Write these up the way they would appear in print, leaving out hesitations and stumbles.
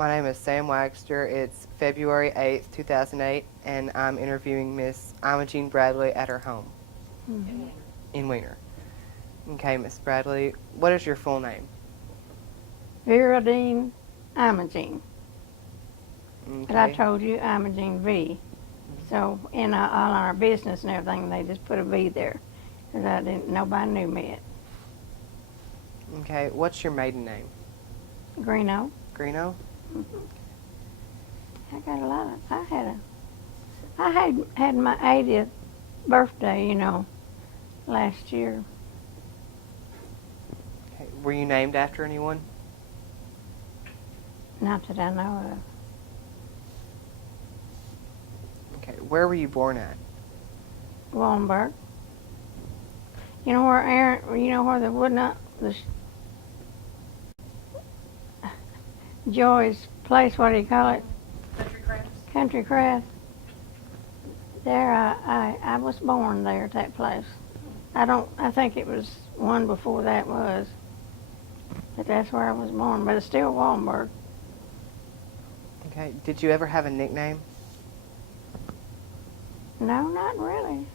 My name is Sam Wagster. It's February 8th, 2008, and I'm interviewing Miss Imogene Bradley at her home in Wiener. Okay, Miss Bradley, what is your full name? Vera Dean Imogene. But I Okay. told you Imogene V. So in all our business and everything, they just put a V there. Because nobody knew me yet. Okay, what's your maiden name? Greeno. Greeno? I got a lot of, I had my 80th birthday, last year. Okay. Were you named after anyone? Not that I know of. Okay, where were you born at? Wallenberg. You know where the Joy's place, what do you call it? Country Crafts. Country Craft. There, I was born there at that place. I think it was one before that was. But that's where I was born, but it's still Wallenberg. Okay, did you ever have a nickname? No, not really.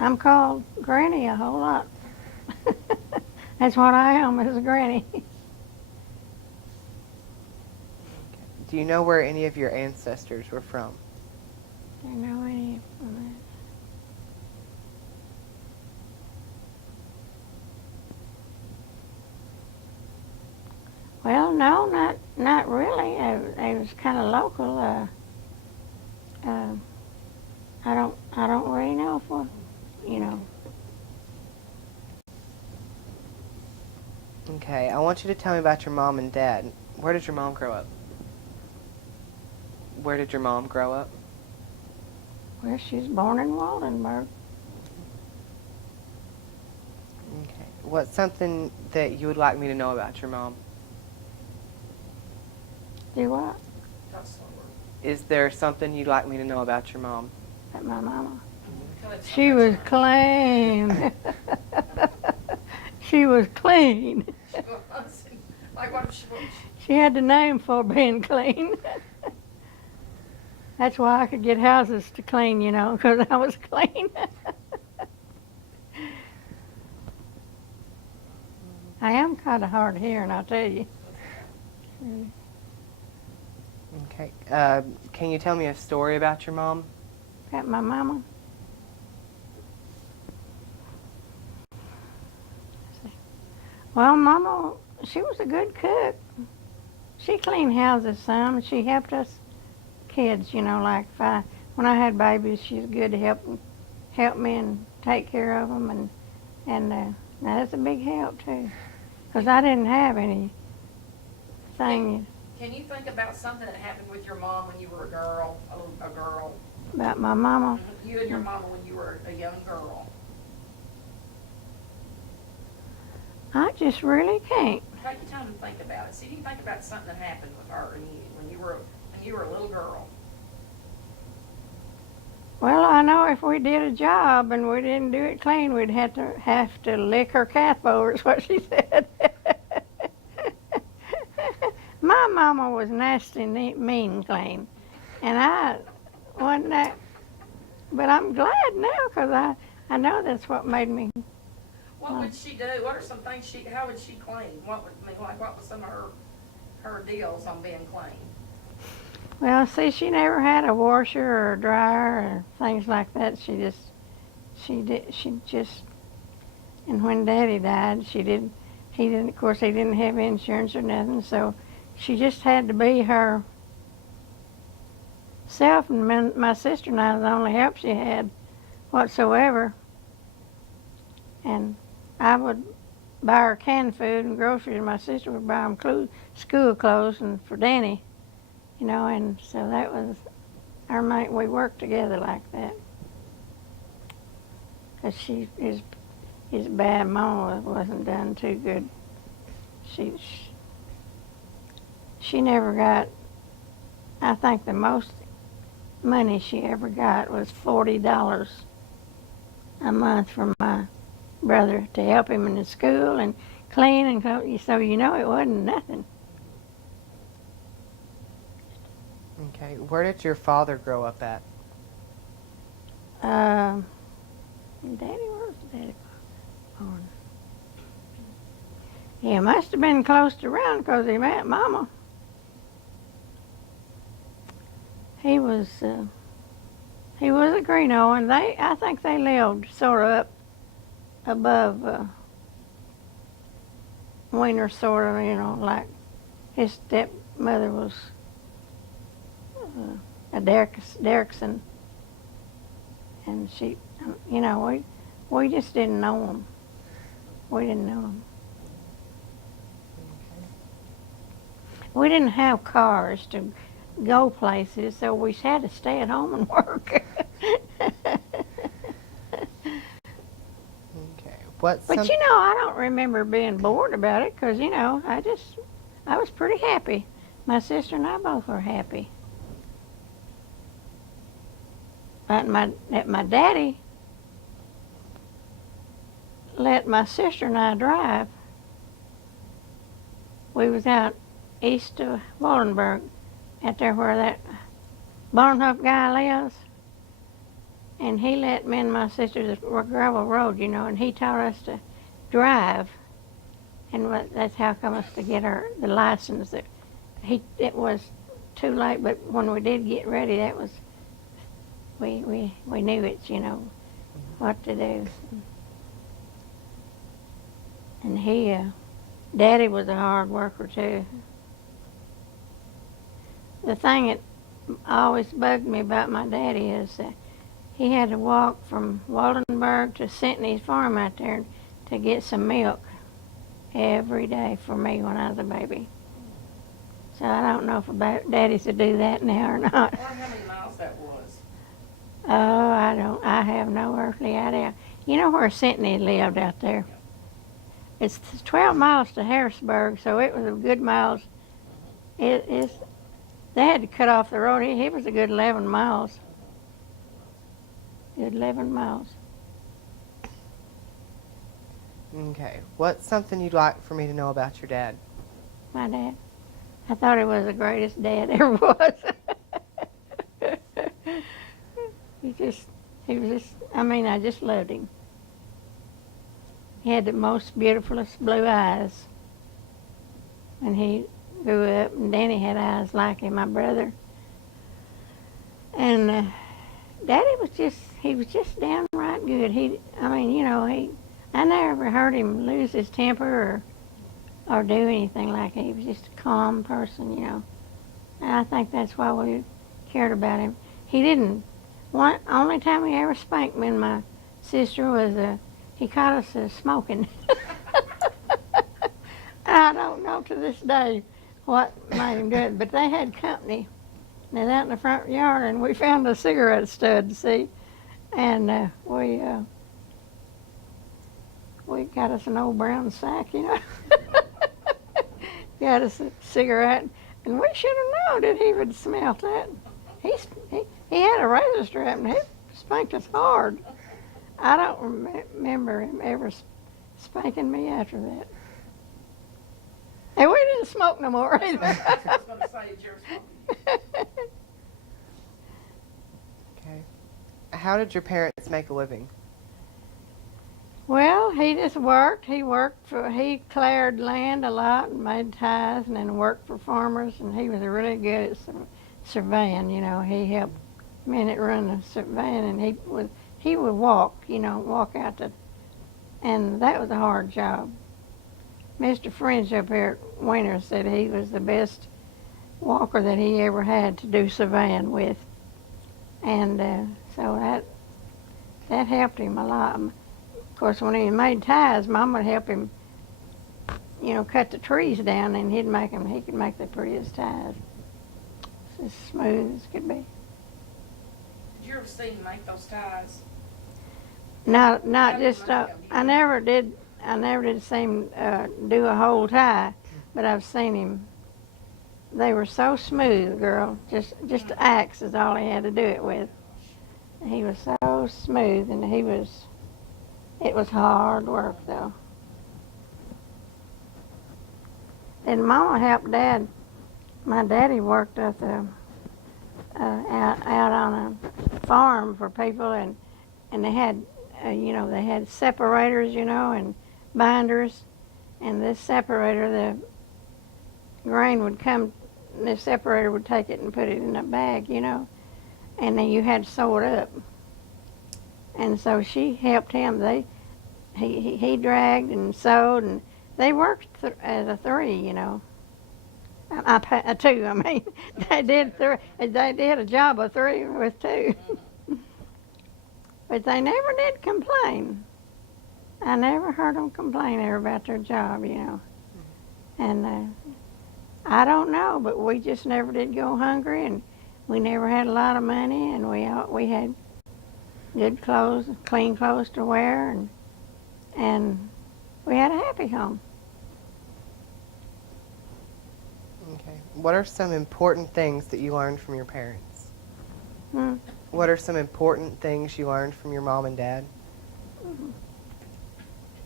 I'm called Granny a whole lot. That's what I am, is a granny. Do you know where any of your ancestors were from? Do you know any of that? Well, no, not really. It was kind of local. I don't really know for, Okay, I want you to tell me about your mom and dad. Where did your mom grow up? Where did your mom grow up? Well, she was born in Waldenburg. Okay. What's something that you would like me to know about your mom? Do what? Is there something you'd like me to know about your mom? About my mama. She was clean. She was clean. Like what she She had the name for being clean. That's why I could get houses to clean, because I was clean. I am kind of hard of hearing, I'll tell you. Okay. Can you tell me a story about your mom? Got my mama. Well, Mama, she was a good cook. She cleaned houses some. She helped us kids, like when I had babies, she was good to help me and take care of them, and now that's a big help too, because I didn't have anything. Can you think about something that happened with your mom when you were a girl? About my mama. You and your mama when you were a young girl. I just really can't. Take your time and think about it. See if you can think about something that happened with her when you were a little girl. Well, I know if we did a job and we didn't do it clean, we'd have to lick her calf over, is what she said. My mama was nasty, mean, clean, and I wasn't that. But I'm glad now, because I know that's what made me. What would she do? What are some things how would she clean? What was some of her deals on being clean? Well, see, she never had a washer or a dryer or things like that. She just, and when Daddy died, of course, he didn't have insurance or nothing, so she just had to be herself, and my sister and I was the only help she had whatsoever. And I would buy her canned food and groceries, and my sister would buy them school clothes and for Danny, and so that was our mate. We worked together like that. Because his bad mama wasn't done too good. She never got, I think the most money she ever got was $40 a month from my brother to help him in the school, and clean and so you know it wasn't nothing. Okay. Where did your father grow up at? Daddy, where's Daddy born? He must have been close to around because he met Mama. He was a Greeno, and I think they lived sort of up above Weiner, sort of, you know, like his stepmother was a Derrickson, and she, you know, we just didn't know them. We didn't know them. We didn't have cars to go places, so we had to stay at home and work. Okay. What's But you know, I don't remember being bored about it because, you know, I was pretty happy. My sister and I both were happy. But my daddy let my sister and I drive. We was out east of Waldenburg, out there where that Barnhope guy lives. And he let me and my sister, this gravel road, you know, and he taught us to drive. And that's how come us to get the license. It was too late, but when we did get ready, that was, we knew it, you know, what to do. And Daddy was a hard worker too. The thing that always bugged me about my daddy is that he had to walk from Waldenburg to Sentney's farm out there to get some milk every day for me when I was a baby. So I don't know if daddies would do that now or not. I wonder how many miles that was. Oh, I have no earthly idea. You know where Sentney lived out there? It's 12 miles to Harrisburg, so it was a good miles. They had to cut off the road. It was a good 11 miles. Good 11 miles. Okay. What's something you'd like for me to know about your dad? My dad. I thought he was the greatest dad ever was. I just loved him. He had the most beautifulest blue eyes when he grew up, and Danny had eyes like him, my brother. And Daddy was just downright good. I never heard him lose his temper or do anything like that. He was just a calm person, you know. And I think that's why we cared about him. Only time he ever spanked me and my sister was he caught us smoking. I don't know to this day what made him do it, but they had company. And they was out in the front yard, and we found a cigarette stud, see, and we got us an old brown sack, you know. Got us a cigarette, and we should have known that he would smell that. He had a razor strap, and he spanked us hard. I don't remember him ever spanking me after that. And we didn't smoke no more either. I was going to say, it's your smoking. Okay. How did your parents make a living? Well, he just worked. He cleared land a lot and made ties and then worked for farmers, and he was really good at surveying, you know. He helped men that run the surveying, and he would walk out and that was a hard job. Mr. Fringe up here at Weiner said he was the best walker that he ever had to do surveying with. And so that helped him a lot. Of course, when he made ties, Mom would help him, you know, cut the trees down, and he could make the prettiest ties. It's as smooth as could be. Did you ever see him make those ties? Not just, I never did see him do a whole tie, but I've seen him. They were so smooth, girl. Just the axe is all he had to do it with. He was so smooth, and it was hard work, though. and Mama helped Dad. My daddy worked at the out on a farm for people, and they had they had separators, and binders, and this separator, the grain would come, and the separator would take it and put it in a bag, and then you had to sew it up. And so she helped him. He dragged and sewed, and they worked as a three, a two. I mean, they did a job of three with two, but they never did complain. I never heard them complain ever about their job, And I don't know, but we just never did go hungry, and we never had a lot of money, and we had good clothes, clean clothes to wear, and we had a happy home. Okay. What are some important things that you learned from your parents? Hmm. What are some important things you learned from your mom and dad?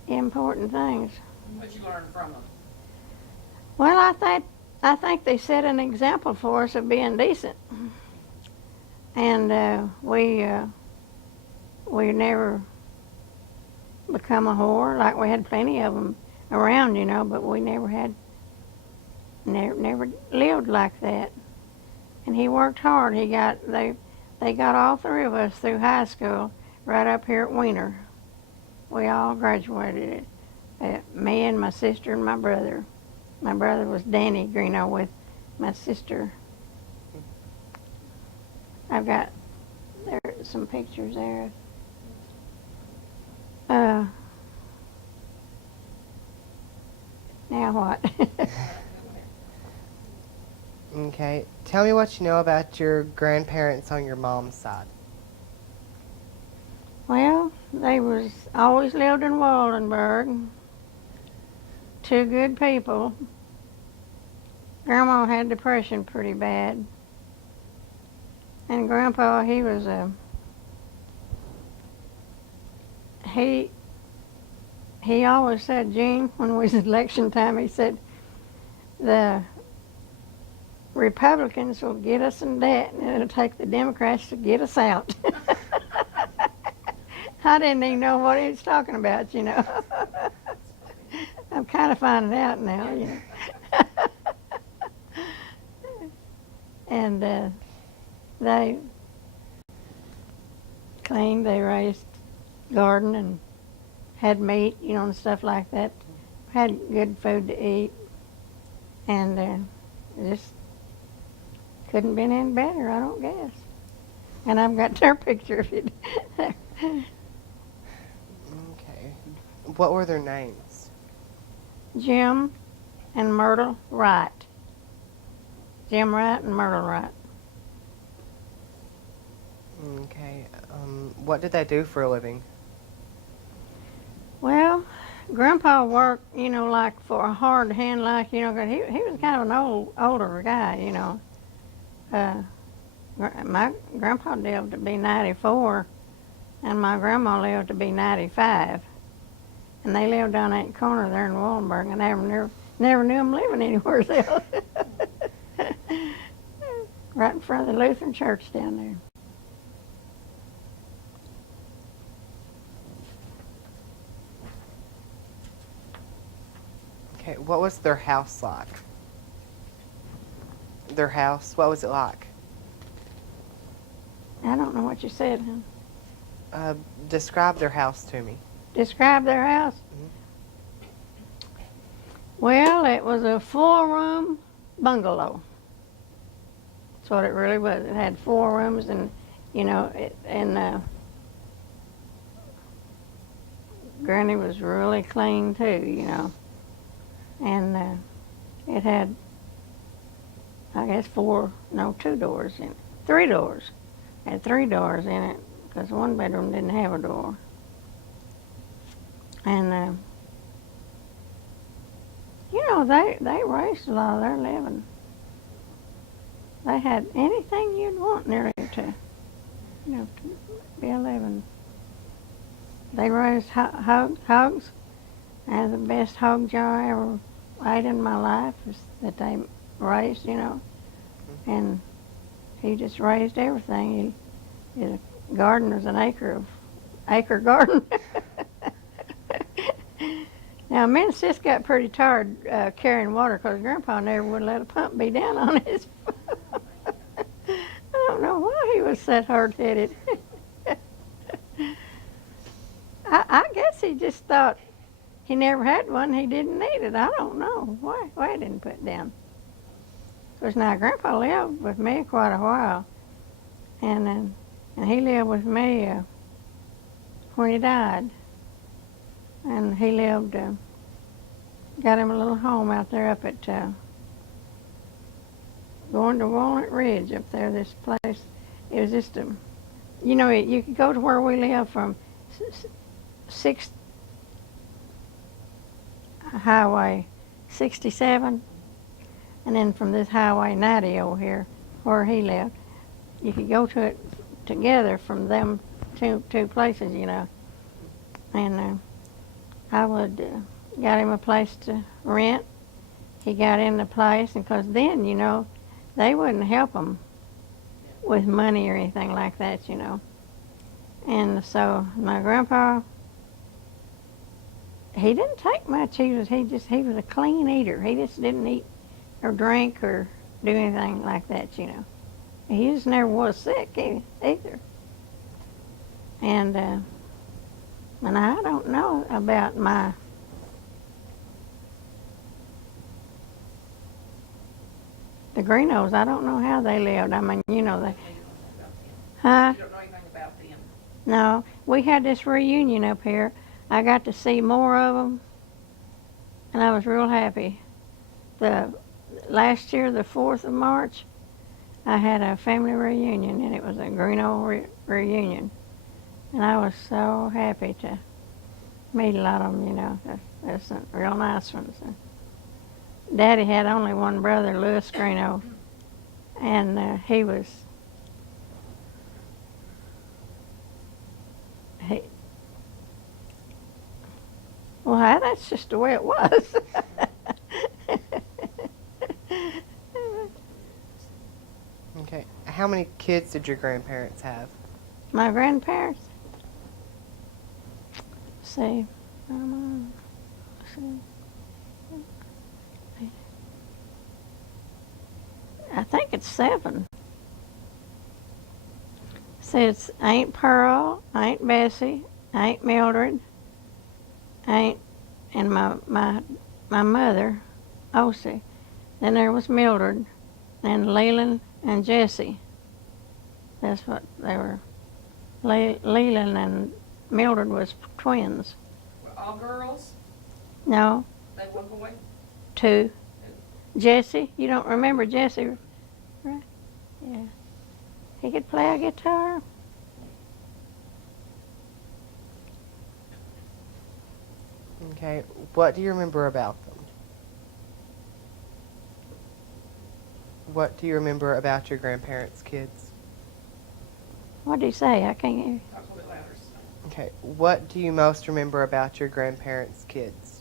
Important things. What you learn from them? Well, I think they set an example for us of being decent, and we never become a whore. Like, we had plenty of them around, but we never lived like that. And he worked hard. They got all three of us through high school right up here at Weiner. We all graduated. Me and my sister and my brother. My brother was Danny Greeno with my sister. I've got some pictures there. Now what? Okay. Tell me what you know about your grandparents on your mom's side. Well, they was always lived in Waldenburg. Two good people. Grandma had depression pretty bad. And Grandpa, he was he always said, Gene, when it was election time, he said, the Republicans will get us in debt, and it'll take the Democrats to get us out. I didn't even know what he was talking about, I'm kind of finding out now, And they cleaned, they raised garden and had meat, and stuff like that. Had good food to eat, and just couldn't been any better, I don't guess. And I've got their picture of it. Okay. What were their names? Jim and Myrtle Wright. Jim Wright and Myrtle Wright. Okay. What did they do for a living? Well, Grandpa worked, like for a hard hand, like, 'cause he was kind of an older guy, My grandpa lived to be 94, and my grandma lived to be 95. And they lived on that corner there in Wallenberg, and I never knew them living anywhere else. Right in front of the Lutheran church down there. Okay. What was their house like? Their house, what was it like? I don't know what you said, huh? Describe their house to me. Describe their house? Well, it was a 4-room bungalow. That's what it really was. It had 4 rooms, and Granny was really clean too, and it had, I guess, 2 doors in it, 3 doors. It had 3 doors in it because one bedroom didn't have a door. And they raised a lot of their living. They had anything you'd want nearly to be a living. They raised hogs. I had the best hog jaw I ever late in my life is that they raised, you know, and he just raised everything. His garden was an acre garden. Now, me and Sis got pretty tired carrying water because Grandpa never would let a pump be down on his. I don't know why he was that hard-headed. I guess he just thought he never had one. He didn't need it. I don't know why he didn't put it down. Of course, now Grandpa lived with me quite a while, and he lived with me when he died. And he lived, got him a little home out there up at, going to Walnut Ridge up there, this place. It was just you know, you could go to where we live from Highway 67, and then from this Highway 90 over here, where he lived, you could go to it together from them two places, you know. And I would got him a place to rent. He got in the place, and because then, you know, they wouldn't help him with money or anything like that, you know. And so my grandpa, he didn't take much. He was a clean eater. He just didn't eat or drink or do anything like that, you know. He just never was sick either. And I don't know about the Greenos. I don't know how they lived. I mean, you know, huh? You don't know anything about them. No, we had this reunion up here. I got to see more of them, and I was real happy. Last year, the 4th of March, I had a family reunion, and it was a Greeno reunion. And I was so happy to meet a lot of them, you know. There's some real nice ones. Daddy had only one brother, Louis Greeno, and he well, that's just the way it was. Okay. How many kids did your grandparents have? My grandparents? See, I think it's 7. See, it's Aunt Pearl, Aunt Bessie, Aunt Mildred, and my mother, Ossie. Then there was Mildred, and Leland and Jessie. That's what they were. Leland and Mildred was twins. Were all girls? No, They one boy? 2. Jesse, you don't remember Jesse, right? Yeah. He could play a guitar. Okay. What do you remember about them? What do you remember about your grandparents' kids? What did he say? I can't hear. Talk a little bit louder. Okay. What do you most remember about your grandparents' kids?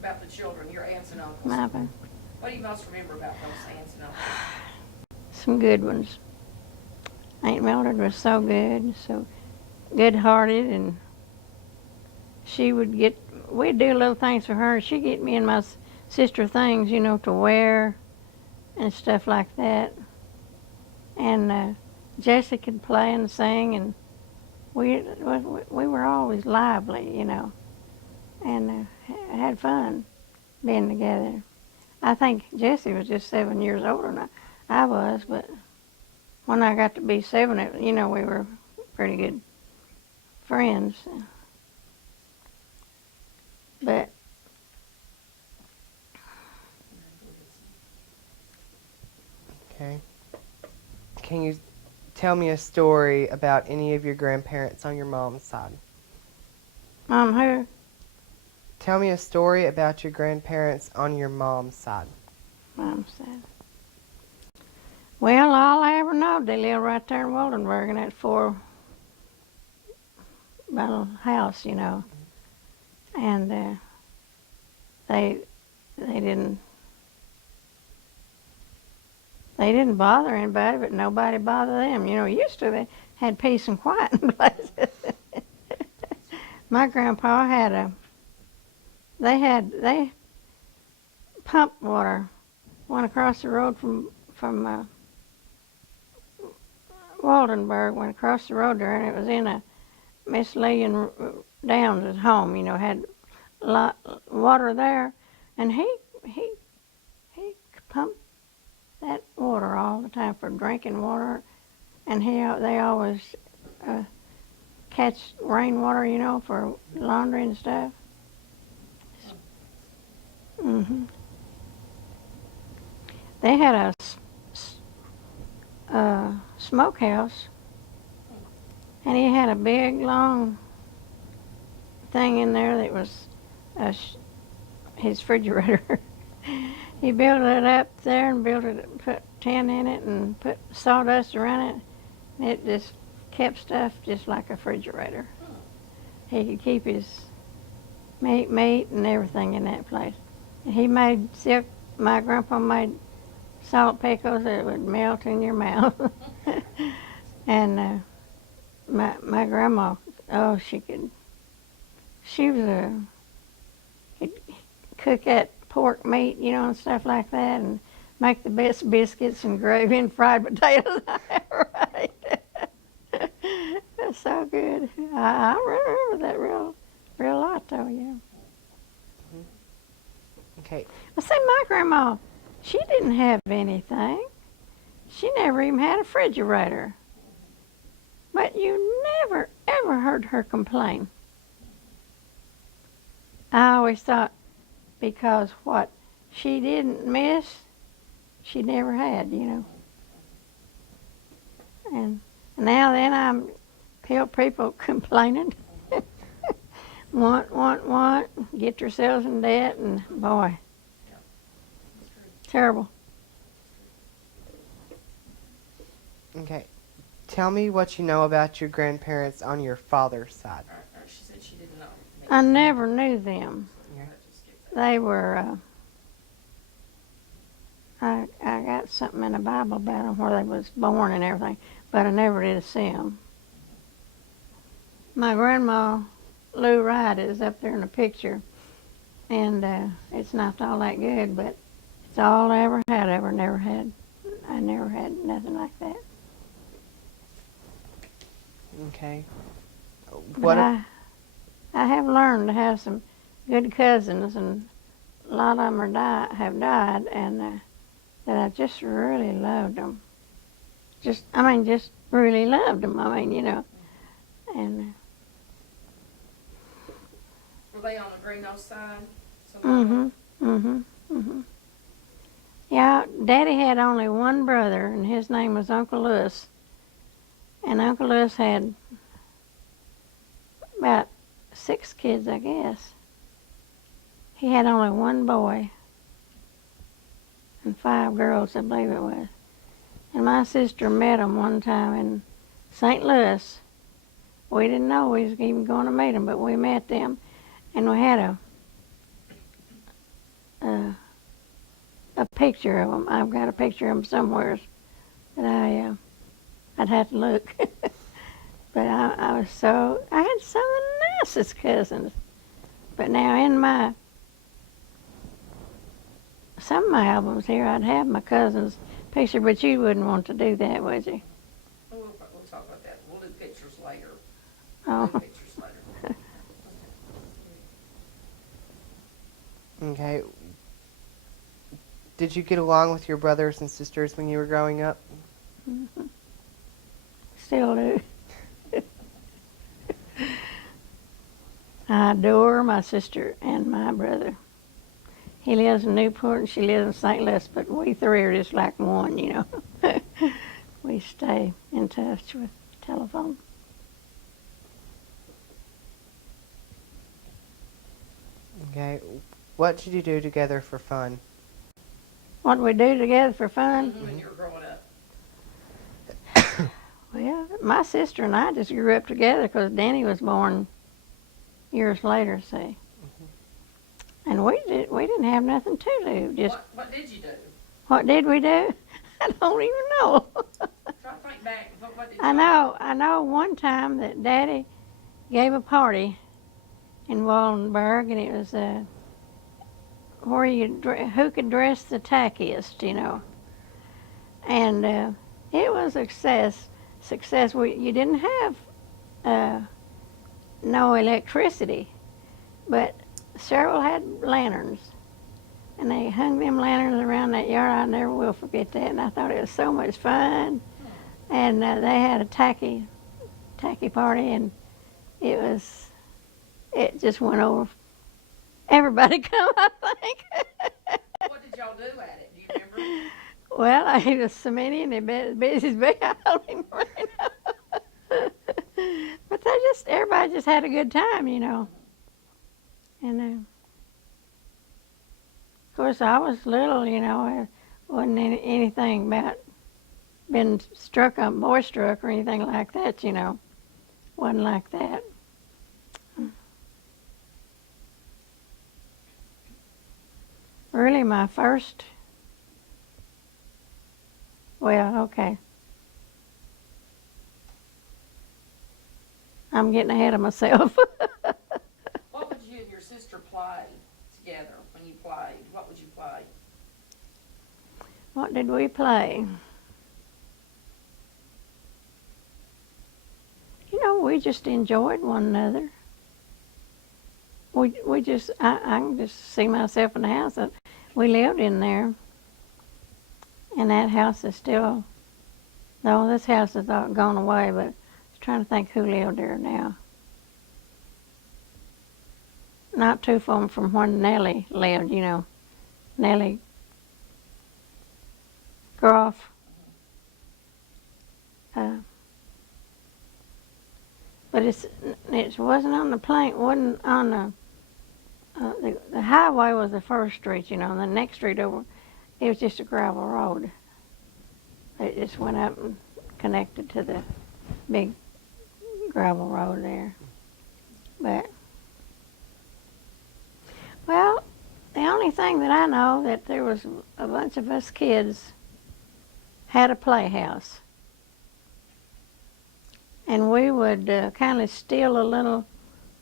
About the children, your aunts and uncles. Mama. What do you most remember about those aunts and uncles? Some good ones. Aunt Mildred was so good-hearted, and we'd do little things for her. She'd get me and my sister things, you know, to wear and stuff like that. And Jessie could play and sing, and we were always lively, you know, and had fun being together. I think Jessie was just 7 years older than I was, but when I got to be 7, you know, we were pretty good friends. But Okay. Can you tell me a story about any of your grandparents on your mom's side? Mom, who? Tell me a story about your grandparents on your mom's side. Mom said. Well, all I ever know, they live right there in Waldenburg in that 4-battle house, you know. And they they didn't bother anybody, but nobody bothered them. You know, used to they had peace and quiet in places. My grandpa had they pumped water, went across the road from Waldenburg, went across the road there, and it was in a Miss Lillian Downs' home. You know, had water there, and he pumped that water all the time for drinking water, and they always catch rainwater, you know, for laundry and stuff. They had a smokehouse, and he had a big long thing in there that was his refrigerator. He built it up there and put tin in it and put sawdust around it. And it just kept stuff just like a refrigerator. He could keep his meat and everything in that place. And he made my grandpa made salt pickles that would melt in your mouth. And my grandma, oh, she could cook that pork meat, you know, and stuff like that, and make the best biscuits and gravy and fried potatoes I ever ate. That's so good. I remember that real lot, though, yeah. Okay. I say my grandma, she didn't have anything. She never even had a refrigerator. But you never, ever heard her complain. I always thought because what she didn't miss, she never had, you know. And now then I'm hear people complaining. want, get yourselves in debt, and boy, terrible. Okay. Tell me what you know about your grandparents on your father's side. She said she didn't know. I never knew them. Yeah. They were, I got something in the Bible about them where they was born and everything, but I never did see them. My grandma, Lou Wright, is up there in the picture, and it's not all that good, but it's all I ever had. I never had nothing like that. Okay. But I have learned to have some good cousins, and a lot of them have died, and that I just really loved them. Just really loved them. I mean, you know, and. Were they on the Greeno side? Yeah, Daddy had only one brother, and his name was Uncle Lewis. And Uncle Lewis had about 6 kids, I guess. He had only one boy and 5 girls, I believe it was. And my sister met him one time in St. Louis. We didn't know we was even going to meet them, but we met them. And we had a picture of them. I've got a picture of them somewhere that I'd have to look. But I had some of the nicest cousins. But now in some of my albums here, I'd have my cousin's picture, but you wouldn't want to do that, would you? We'll talk about that. We'll do pictures later. Oh. We'll do pictures later. Okay. Did you get along with your brothers and sisters when you were growing up? Mm-hmm. Still do. I adore my sister and my brother. He lives in Newport and she lives in St. Louis, but we 3 are just like one, you know. We stay in touch with telephone. Okay. What did you do together for fun? What do we do together for fun? When you were growing up. Well, my sister and I just grew up together because Danny was born years later, see. And we didn't have nothing to do. Just What did you do? what did we do? I don't even know. Try to think back. What did I y'all know. I know one time that Daddy gave a party in Waldenburg, and it was where who could dress the tackiest, you know. And it was a success. Success. You didn't have no electricity, but Cheryl had lanterns, and they hung them lanterns around that yard. I never will forget that, and I thought it was so much fun. And they had a tacky party, and it just went over. Everybody come, I think. What did y'all do at it? Do you remember? Well, I ate a cementi and they busy as big. I don't even know. But everybody just had a good time, you know. And of course, I was little, you know. It wasn't anything about being boy struck or anything like that, you know. Wasn't like that. Really, my first. Well, okay. I'm getting ahead of myself. What would you and your sister play together when you played? What would you play? What did we play? You know, we just enjoyed one another. We just, I can just see myself in the house that we lived in there. And that house is still, no, this house is gone away, but I was trying to think who lived there now. Not too far from where Nellie lived, you know. Nellie Groff. But it wasn't on the plank, wasn't on the highway was the first street, you know, and the next street over, it was just a gravel road. It just went up and connected to the big gravel road there. But, well, the only thing that I know that there was a bunch of us kids had a playhouse. And we would kind of steal a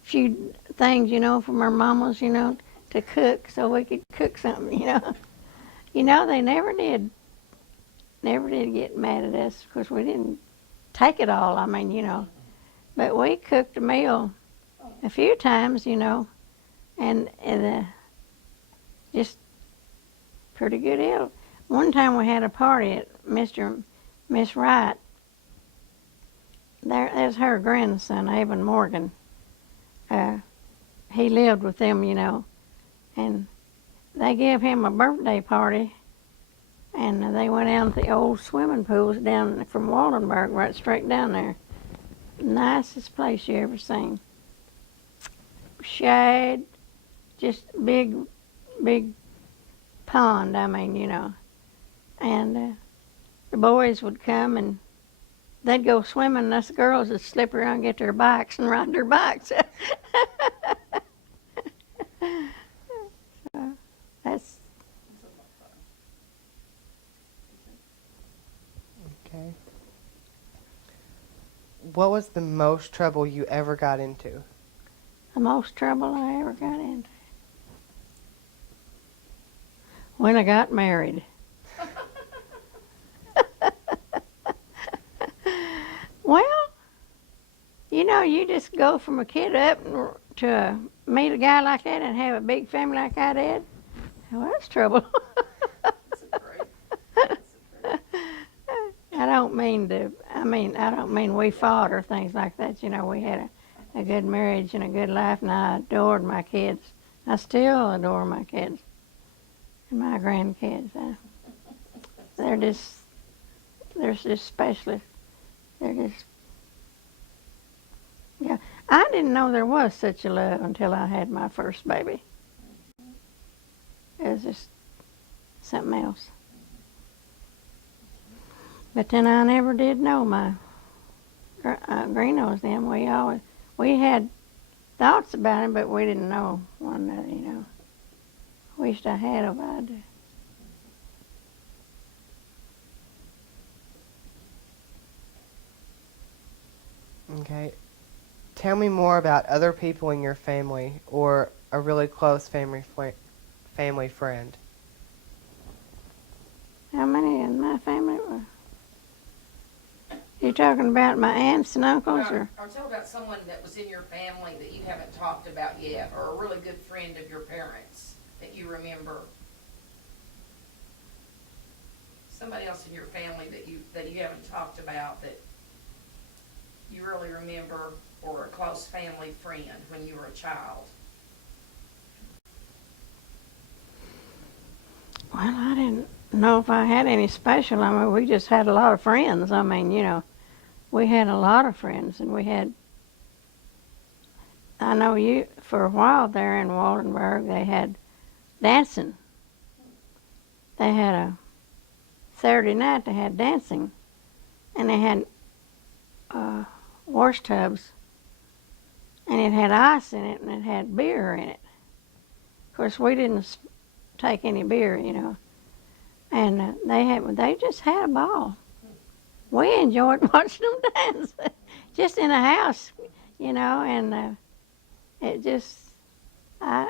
few things, you know, from our mamas, you know, to cook so we could cook something, you know. You know, they never did get mad at us because we didn't take it all, I mean, you know. But we cooked a meal a few times, you know, and just pretty good deal. One time we had a party at Miss Wright. There's her grandson, Avon Morgan. He lived with them, you know, and they gave him a birthday party, and they went out to the old swimming pools down from Waldenburg, right straight down there. Nicest place you ever seen. Shade, just big pond, I mean, you know. And the boys would come and they'd go swimming, and us girls would slip around and get their bikes and ride their bikes. So that's. Okay. What was the most trouble you ever got into? The most trouble I ever got into. When I got married. Well, you know, you just go from a kid up to meet a guy like that and have a big family like I did. Well, that's trouble. I don't mean we fought or things like that. You know, we had a good marriage and a good life, and I adored my kids. I still adore my kids and my grandkids. They're just special. They're just, yeah. I didn't know there was such a love until I had my first baby. It was just something else. But then I never did know my Greenos then. We had thoughts about him, but we didn't know one another, you know. wished I had a but Okay. Tell me more about other people in your family or a really close family friend. How many in my family were? You talking about my aunts and uncles, or? Or tell about someone that was in your family that you haven't talked about yet, or a really good friend of your parents that you remember. Somebody else in your family that you haven't talked about that you really remember, or a close family friend when you were a child. Well, I didn't know if I had any special. I mean, we just had a lot of friends. I mean, we had a lot of friends, and we had. I know you for a while there in Waldenburg. They had dancing. They had a Saturday night. They had dancing, and they had wash tubs, and it had ice in it, and it had beer in it. Of course, we didn't take any beer, and they just had a ball. We enjoyed watching them dance, just in a house, and it just I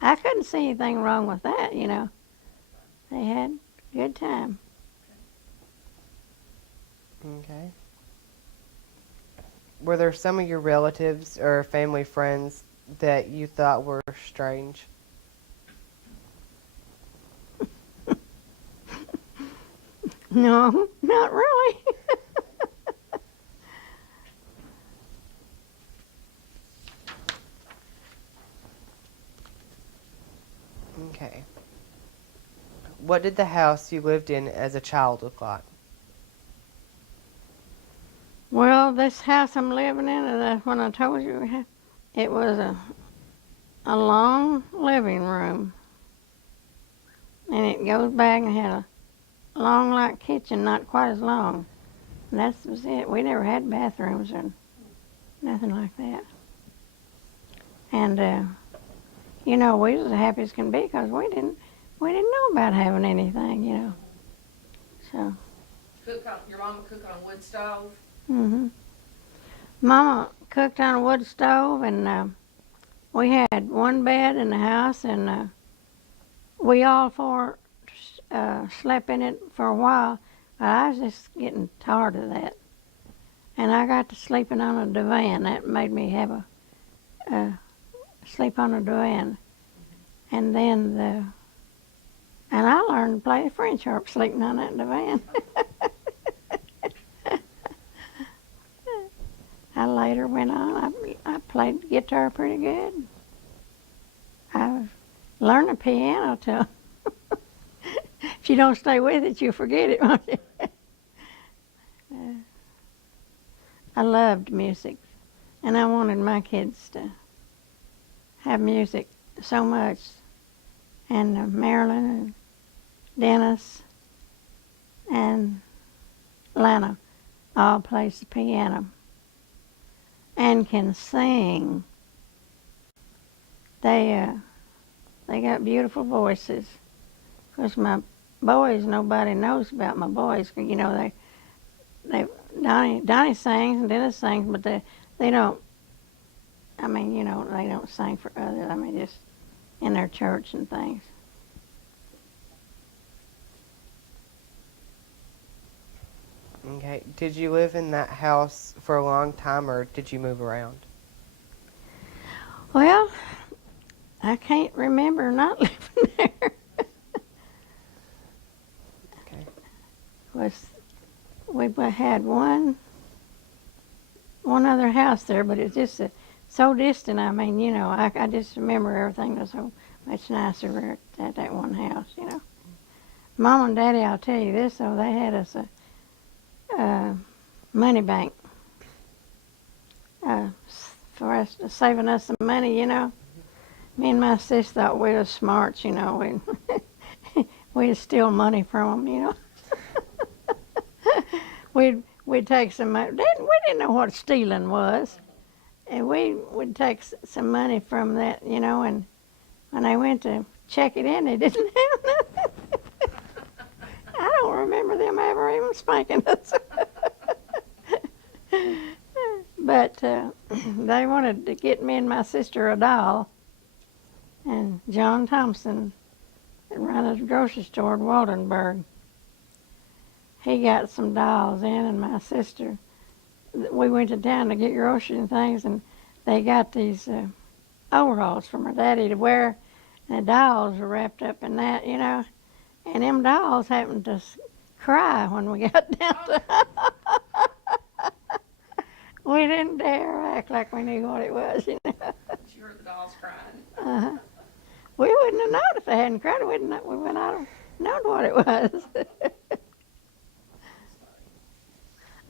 couldn't see anything wrong with that, They had a good time. Okay. Were there some of your relatives or family friends that you thought were strange? No, not really. Okay. What did the house you lived in as a child look like? Well, this house I'm living in, when I told you, it was a long living room, and it goes back and had a long, like kitchen, not quite as long. And that was it. We never had bathrooms or nothing like that. And we was as happy as can be because we didn't know about having anything, So. Your mama cook on a wood stove? Mhm. Mama cooked on a wood stove, and we had one bed in the house, and we all four slept in it for a while, but I was just getting tired of that. And I got to sleeping on a divan. That made me have a sleep on a divan. And then and I learned to play the French harp sleeping on that divan. I later went on. I played guitar pretty good. I learned the piano till. If you don't stay with it, you forget it, won't you? I loved music, and I wanted my kids to have music so much. And Marilyn and Dennis and Lana all plays the piano and can sing. They got beautiful voices. Of course, my boys, nobody knows about my boys. Donnie sings and Dennis sings, but they don't. I mean, they don't sing for others. I mean, just in their church and things. Okay. Did you live in that house for a long time, or did you move around? Well, I can't remember not living there. Okay. We had one other house there, but it's just so distant. I mean, I just remember everything was so much nicer at that one house, Mom and Daddy, I'll tell you this, though, they had us a money bank for us saving us some money, Me and my sis thought we was smart, we'd steal money from them, We'd take some money. We didn't know what stealing was. And we would take some money from that, and when they went to check it in. They didn't have nothing. I don't remember them ever even spanking us. But they wanted to get me and my sister a doll. And John Thompson, that ran a grocery store in Waldenburg, he got some dolls in, and my sister, we went to town to get groceries and things, and they got these overalls from her daddy to wear, and the dolls were wrapped up in that, you know. And them dolls happened to cry when we got down to we didn't dare act like we knew what it was, you know. But you heard the dolls crying. Uh-huh. We wouldn't have known if they hadn't cried. We would not have known what it was.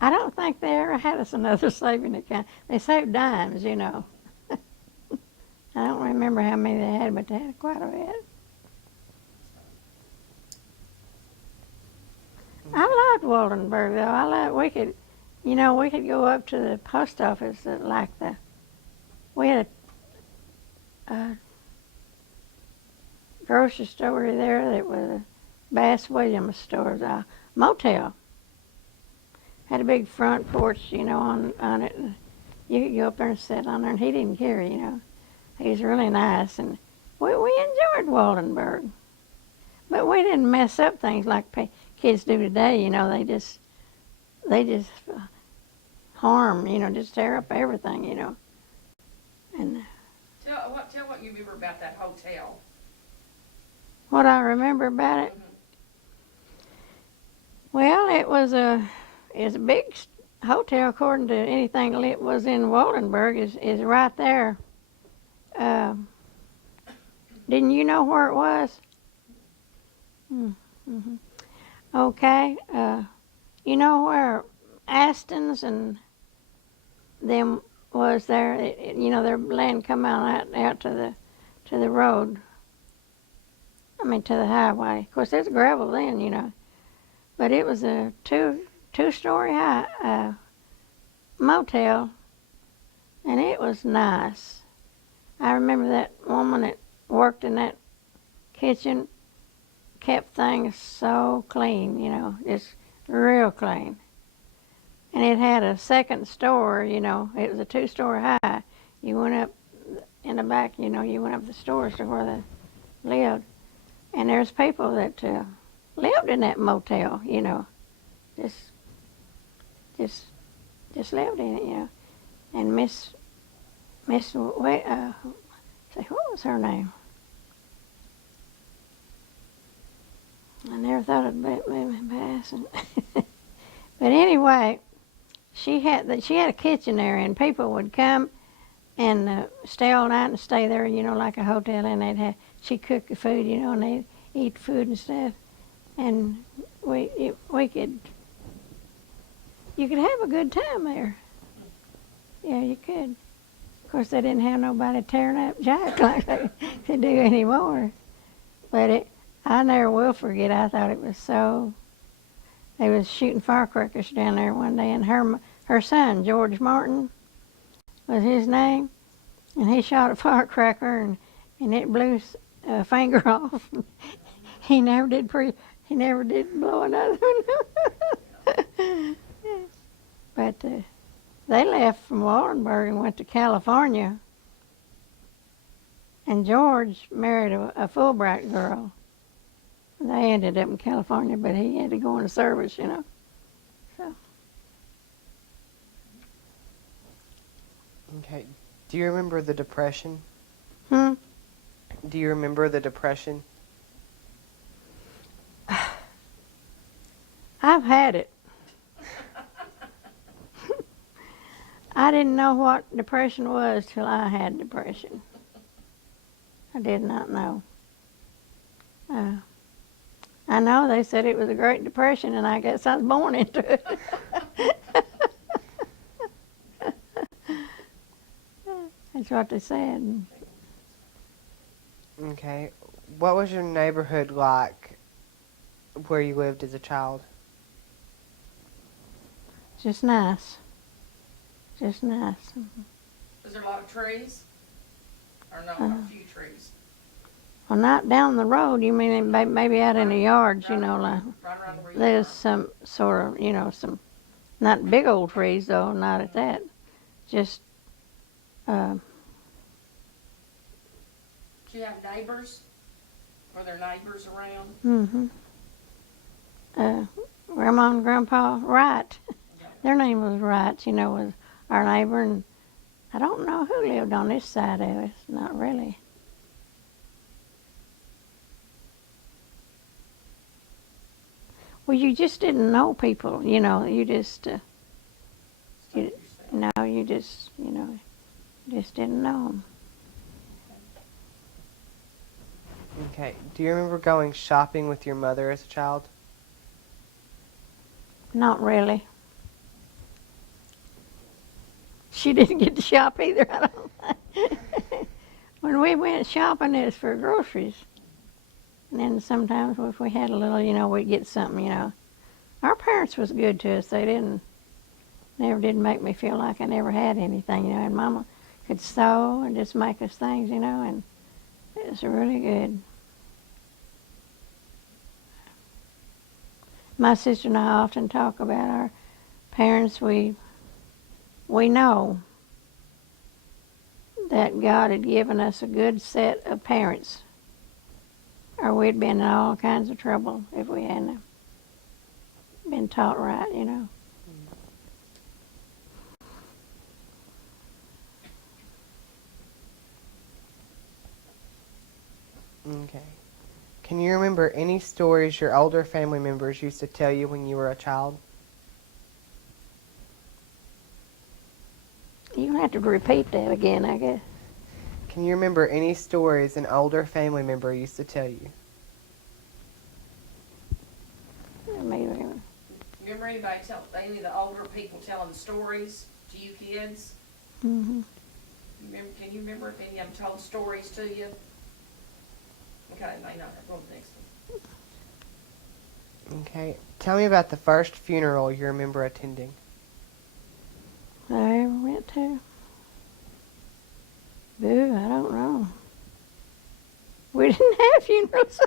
I don't think they ever had us another saving account. They saved dimes, you know. I don't remember how many they had, but they had quite a bit. I liked Waldenburg, though. We could go up to the post office we had a grocery store there that was a Bass Williams store, a motel. Had a big front porch, you know, on it. And you could go up there and sit on there, and he didn't care, you know. He was really nice, and we enjoyed Waldenburg. But we didn't mess up things like kids do today, you know. They just harm, you know, just tear up everything, you know. And Tell what you remember about that hotel. what I remember about it, well, it was a big hotel according to anything that was in Waldenburg is right there. Didn't you know where it was? Mm-hmm. Okay. You know where Aston's and them was there? You know, their land come out to the road. I mean, to the highway. Of course, there's gravel then, you know. But it was a two-story high motel, and it was nice. I remember that woman that worked in that kitchen kept things so clean, you know, just real clean. And it had a second store, you know. It was a two-story high. You went up in the back, you know, you went up the stores to where they lived. And there's people that lived in that motel, you know, just lived in it, you know. And what was her name? I never thought it'd be passing. But anyway, she had a kitchen there, and people would come and stay all night and stay there, you know, like a hotel, and she'd cook the food, you know, and they'd eat food and stuff. And you could have a good time there. Yeah, you could. Of course, they didn't have nobody tearing up Jack like they do anymore. But I never will forget. I thought it was so. They was shooting firecrackers down there one day, and her son George Martin was his name, and he shot a firecracker, and it blew a finger off. He never did blow another one. But they left from Waldenburg and went to California. And George married a Fulbright girl. They ended up in California, but he had to go into service, you know. So. Okay. Do you remember the Depression? Do you remember the Depression? I've had it. I didn't know what depression was till I had depression. I did not know. I know they said it was a Great Depression, and I guess I was born into it. That's what they said. Okay. What was your neighborhood like where you lived as a child? Just nice. Just nice. Was there a lot of trees? Or no, a few trees? Well, not down the road. You mean maybe out in the yards, you know, like Right around where you there's are. some sort of, you know, some, not big old trees though, not at that. Just, Do you have neighbors? Were there neighbors around? mm-hmm. Grandma and Grandpa Wright. Their name was Wright, you know, was our neighbor, and I don't know who lived on this side of us. Not really. Well, you just didn't know people, you know. You just, you, no, you just, you know, just didn't know them. Okay. Do you remember going shopping with your mother as a child? Not really. She didn't get to shop either, I don't think. When we went shopping, it was for groceries. And then sometimes if we had a little, you know, we'd get something, you know. Our parents was good to us. They never did make me feel like I never had anything, you know. And Mama could sew and just make us things, you know, and it was really good. My sister and I often talk about our parents. We know that God had given us a good set of parents, or we'd been in all kinds of trouble if we hadn't been taught right, you know. Okay. Can you remember any stories your older family members used to tell you when you were a child? You're gonna have to repeat that again, I guess. Can you remember any stories an older family member used to tell you? Maybe. Remember any of the older people telling stories to you kids? Mm-hmm. Can you remember if any of them told stories to you? Okay, may not. Go to the next one. Okay. Tell me about the first funeral you remember attending. I ever went to? Boo, I don't know. We didn't have funerals.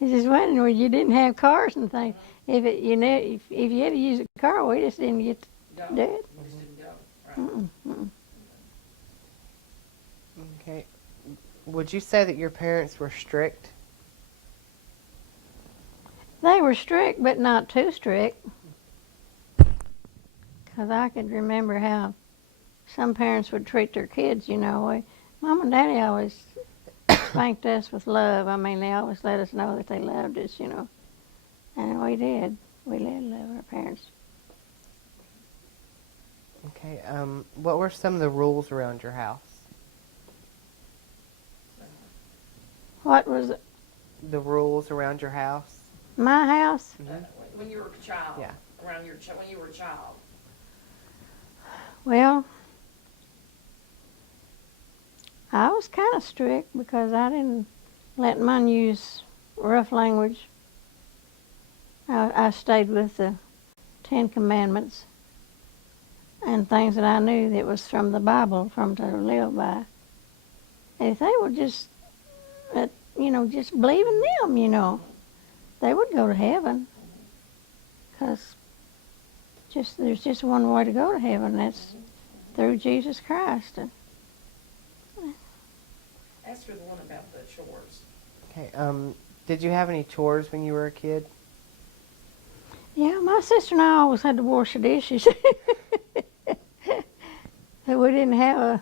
It's just wondering when you didn't have cars and things. If you had to use a car, we just didn't get to do it. We just didn't go. Right. Mm-mm, mm-mm. Okay. Would you say that your parents were strict? They were strict, but not too strict. 'Cause I could remember how some parents would treat their kids, you know. Mom and Daddy always spanked us with love. I mean, they always let us know that they loved us, you know. And we did. We did love our parents. Okay. What were some of the rules around your house? What was it? The rules around your house? My house? When you were a child. Yeah. When you were a child. Well, I was kind of strict because I didn't let mine use rough language. I stayed with the 10 Commandments and things that I knew that was from the Bible, from to live by. If they would just, just believe in them, you know, they would go to heaven. Because there's just one way to go to heaven, that's through Jesus Christ. Ask her the one about the chores. Okay. Did you have any chores when you were a kid? Yeah, my sister and I always had to wash the dishes. We didn't have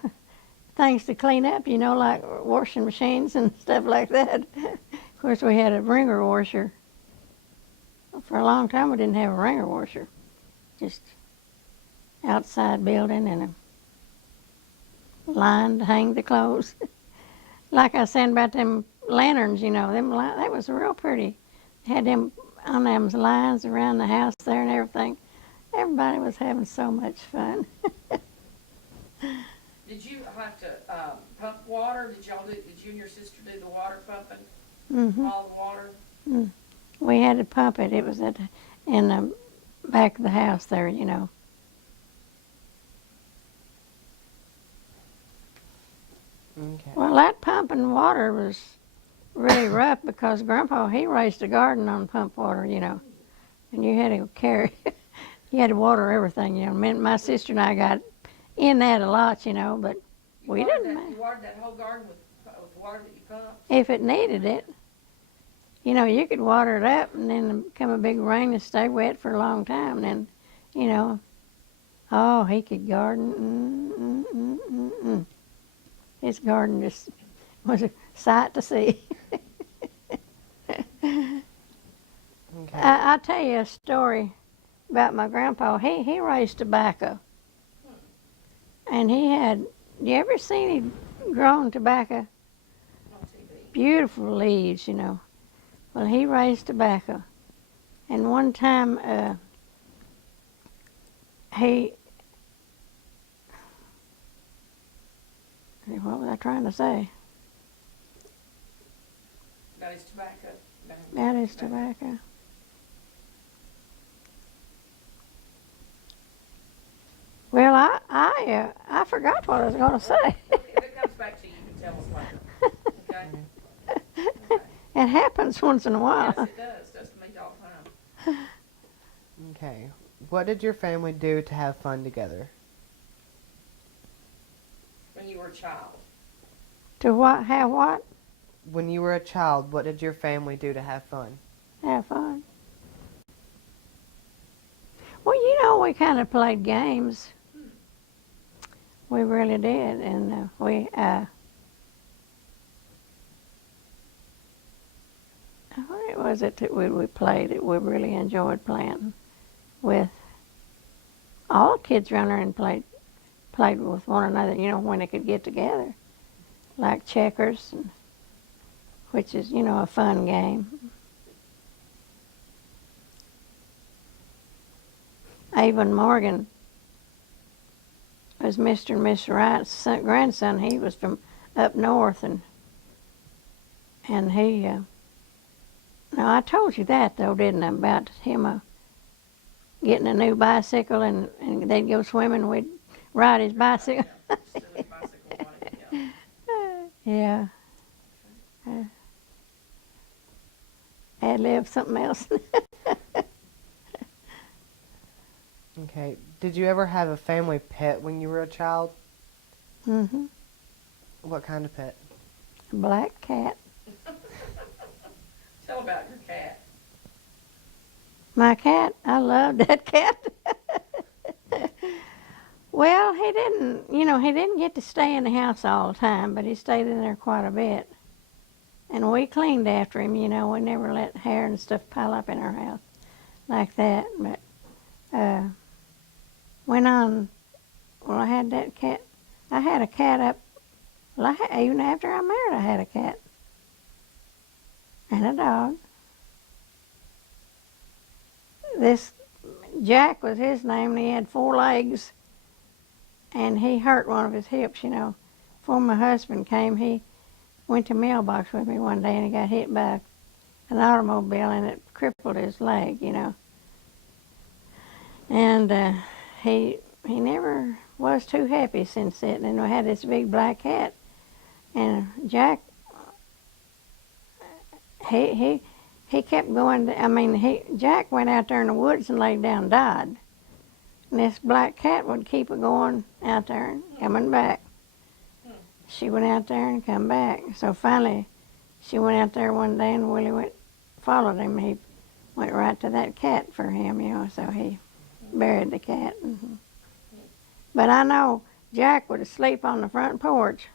things to clean up, you know, like washing machines and stuff like that. Of course, we had a wringer washer. For a long time, we didn't have a wringer washer. Just outside building and a line to hang the clothes. Like I was saying about them lanterns, you know, that was real pretty. Had them on them lines around the house there and everything. Everybody was having so much fun. Did you have to pump water? Did you and your sister do the water pumping? Mm-hmm. All the water? Mm. We had to pump it. It was in the back of the house there, you know. Okay. Well, that pumping water was really rough because Grandpa, he raised a garden on pump water, you know, and you had to carry, you had to water everything, you know. My sister and I got in that a lot, you know, but we didn't mind. You watered that whole garden with water that you pumped? If it needed it. You know, you could water it up and then come a big rain and stay wet for a long time. And then, you know, oh, he could garden. His garden just was a sight to see. Okay. I'll tell you a story about my grandpa. He raised tobacco. And he had, you ever seen him growing tobacco? On TV. Beautiful leaves, you know. Well, he raised tobacco. And one time, what was I trying to say? About his tobacco. About his tobacco. Well, I forgot what I was going to say. If it comes back to you, you can tell us later. Okay? Okay. It happens once in a while. Yes, it does. Does to me all the time. Okay. What did your family do to have fun together? When you were a child. To what? Have what? When you were a child, what did your family do to have fun? Have fun. Well, you know, we kind of played games. We really did, and what was it that we played that we really enjoyed playing with? All the kids around there and played with one another, you know, when they could get together, like checkers, which is, you know, a fun game. Avon Morgan was Mr. and Miss Wright's grandson. He was from up north, and he. Now I told you that though, didn't I? About him getting a new bicycle, and they'd go swimming. We'd ride his bicycle. Silly bicycle running, Yeah. yeah. Ad lib something else. Okay. Did you ever have a family pet when you were a child? Mhm. What kind of pet? A black cat. Tell about your cat. My cat, I loved that cat. Well, he didn't get to stay in the house all the time, but he stayed in there quite a bit. And we cleaned after him, you know, we never let hair and stuff pile up in our house like that. But I had that cat. I had a cat up, well, even after I married, I had a cat. And a dog. This Jack was his name, and he had 4 legs, and he hurt one of his hips, you know. Before my husband came, he went to mailbox with me one day, and he got hit by an automobile, and it crippled his leg, you know. And he never was too happy since then. And we had this big black cat, and Jack, he kept going. Jack went out there in the woods and laid down and died. And this black cat would keep it going out there and coming back. She went out there and come back. So finally, she went out there one day, and Willie followed him. He went right to that cat for him, you know, so he buried the cat. But I know Jack would sleep on the front porch,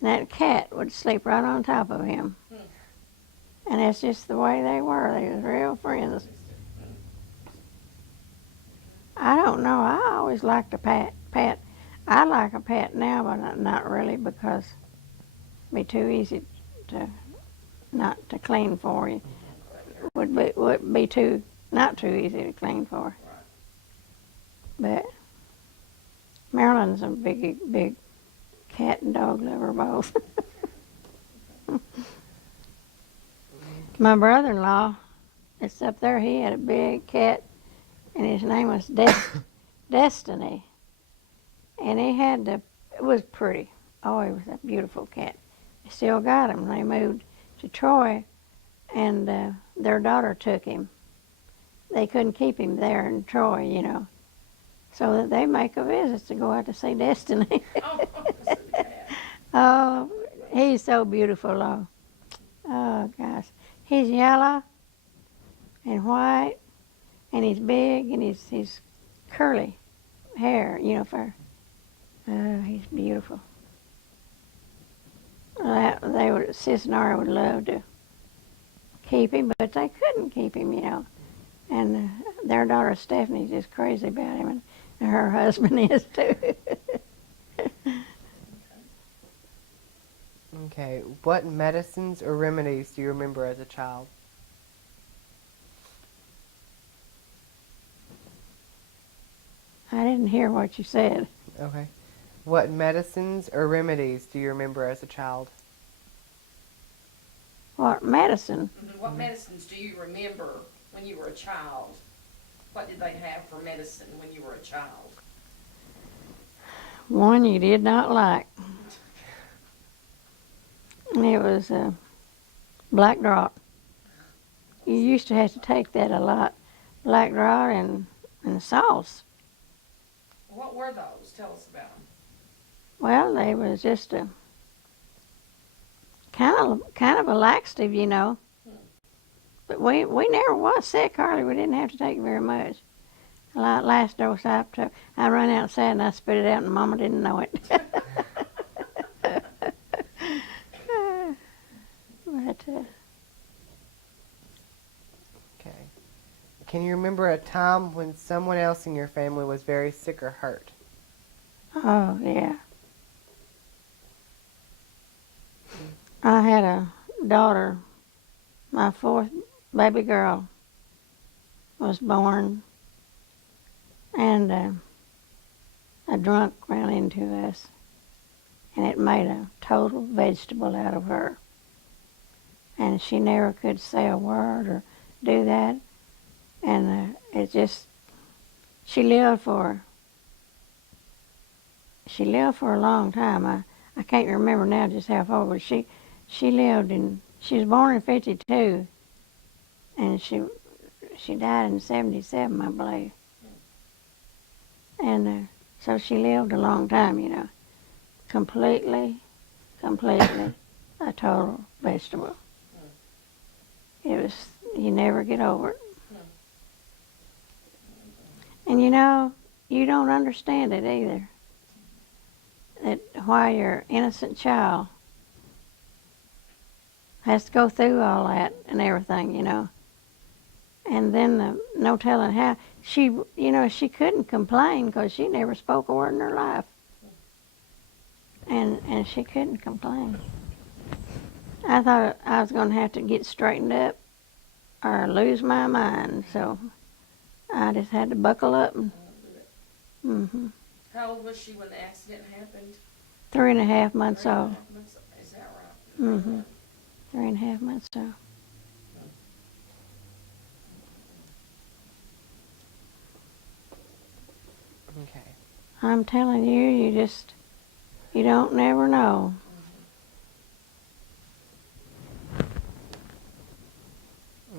and that cat would sleep right on top of him. And that's just the way they were. They was real friends. I don't know. I always liked a pet. I like a pet now, but not really, because it'd be too easy not to clean for you. Would be not too easy to clean for. But Marilyn's a big cat and dog lover both. My brother-in-law, it's up there, he had a big cat, and his name was Destiny. And it was pretty. Oh, he was a beautiful cat. They still got him. They moved to Troy, and their daughter took him. They couldn't keep him there in Troy, you know. So that they make a visit to go out to see Destiny. Oh, it's a cat. Oh, he's so beautiful, though. Oh, gosh. He's yellow and white, and he's big, and he's curly hair, you know, fur. Oh, he's beautiful. Sis and Ara would love to keep him, but they couldn't keep him, you know. And their daughter Stephanie's just crazy about him, and her husband is too. Okay. What medicines or remedies do you remember as a child? I didn't hear what you said. Okay. What medicines or remedies do you remember as a child? What medicine? What medicines do you remember when you were a child? What did they have for medicine when you were a child? One you did not like. And it was black drop. You used to have to take that a lot. Black drop and sauce. What were those? Tell us about them. Well, they was just a kind of a laxative, you know. But we never was sick hardly. We didn't have to take very much. Last dose I took, I run outside and I spit it out, and Mama didn't know it. But Okay. Can you remember a time when someone else in your family was very sick or hurt? oh yeah, I had a daughter. My fourth baby girl was born, and a drunk ran into us, and it made a total vegetable out of her. And she never could say a word or do that, and it just she lived for a long time. I can't remember now just how far, but she lived in. She was born in '52, and she died in '77, I believe. And so she lived a long time, you know. Completely a total vegetable. It was, you never get over it. And you know, you don't understand it either. That why your innocent child has to go through all that and everything, you know. And then no telling how. She, you know, she couldn't complain because she never spoke a word in her life. And she couldn't complain. I thought I was going to have to get straightened up or lose my mind, so I just had to buckle up. And, How old was she when the accident happened? 3.5 months 3.5 old. months? Is that right? 3.5 months old. Okay. I'm telling you, you don't never know.